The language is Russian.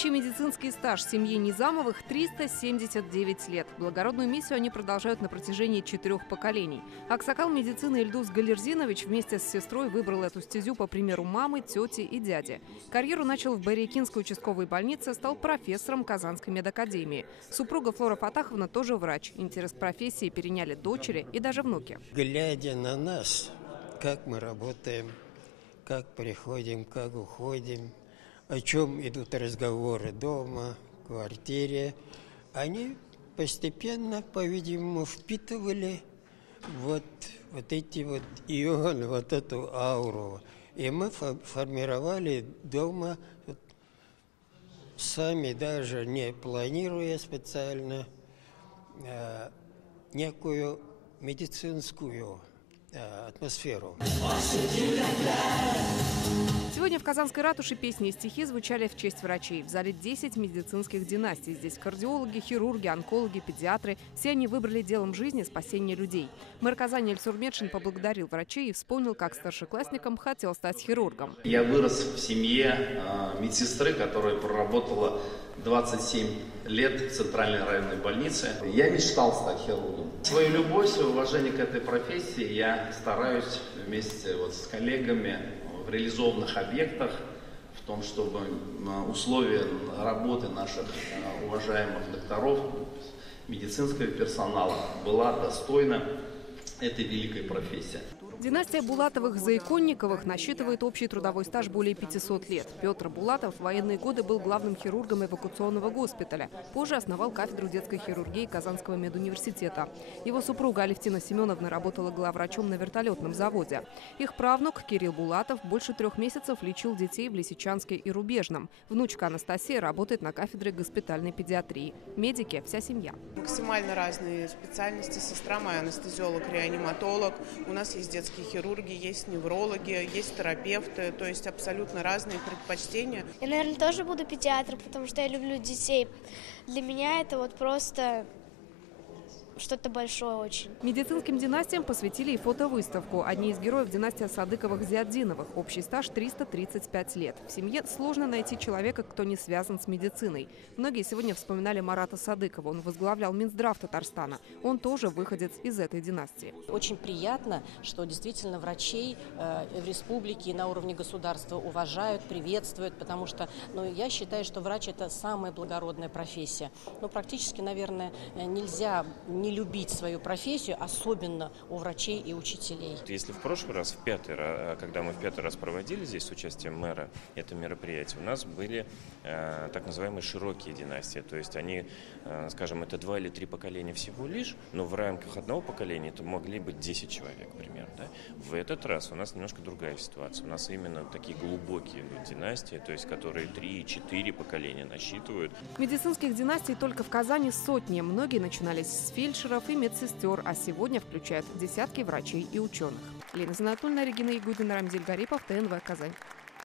Общий медицинский стаж семьи Низамовых – 379 лет. Благородную миссию они продолжают на протяжении 4 поколений. Аксакал медицины Ильдус Галерзинович вместе с сестрой выбрал эту стезю по примеру мамы, тети и дяди. Карьеру начал в Барекинской участковой больнице, стал профессором Казанской медакадемии. Супруга Флора Фатаховна тоже врач. Интерес к профессии переняли дочери и даже внуки. Глядя на нас, как мы работаем, как приходим, как уходим, о чем идут разговоры дома, в квартире, они постепенно, по-видимому, впитывали вот эту ауру. И мы формировали дома, сами даже не планируя специально, некую медицинскую атмосферу. Сегодня в Казанской ратуше песни и стихи звучали в честь врачей. В зале 10 медицинских династий. Здесь кардиологи, хирурги, онкологи, педиатры. Все они выбрали делом жизни спасение людей. Мэр Казани Эльсур Медшин поблагодарил врачей и вспомнил, как старшеклассником хотел стать хирургом. Я вырос в семье медсестры, которая проработала 27 лет в Центральной районной больнице. Я мечтал стать хирургом. Свою любовь, свое уважение к этой профессии я стараюсь вместе с коллегами в реализованных объектах, в том, чтобы условия работы наших уважаемых докторов, медицинского персонала была достойна этой великой профессии. Династия Булатовых-Заиконниковых насчитывает общий трудовой стаж более 500 лет. Петр Булатов в военные годы был главным хирургом эвакуационного госпиталя. Позже основал кафедру детской хирургии Казанского медуниверситета. Его супруга Алевтина Семеновна работала главврачом на вертолетном заводе. Их правнук Кирилл Булатов больше 3 месяцев лечил детей в Лисичанске и Рубежном. Внучка Анастасия работает на кафедре госпитальной педиатрии. Медики – вся семья. Максимально разные специальности. Сестра моя анестезиолог, реаниматолог. У нас есть детские хирурги, есть неврологи, есть терапевты, то есть абсолютно разные предпочтения. Я, наверное, тоже буду педиатром, потому что я люблю детей. Для меня это просто что-то большое очень. Медицинским династиям посвятили и фотовыставку. Одни из героев — династия Садыковых-Зиаддиновых. Общий стаж 335 лет. В семье сложно найти человека, кто не связан с медициной. Многие сегодня вспоминали Марата Садыкова. Он возглавлял Минздрав Татарстана. Он тоже выходец из этой династии. Очень приятно, что действительно врачей в республике и на уровне государства уважают, приветствуют, потому что я считаю, что врач – это самая благородная профессия. Практически, наверное, нельзя не любить свою профессию, особенно у врачей и учителей. Если в прошлый раз, когда мы в 5-й раз проводили здесь с участием мэра это мероприятие, у нас были так называемые широкие династии. То есть они, скажем, это 2 или 3 поколения всего лишь, но в рамках одного поколения это могли быть 10 человек, примерно. Да? В этот раз у нас немножко другая ситуация. У нас именно такие глубокие династии, то есть которые 3-4 поколения насчитывают. Медицинских династий только в Казани сотни. Многие начинались с фельдшеров и медсестер, а сегодня включают десятки врачей и ученых. Лена Занатульна, Регина Ягудина, Рамзиль Гарипов, ТНВ Казань.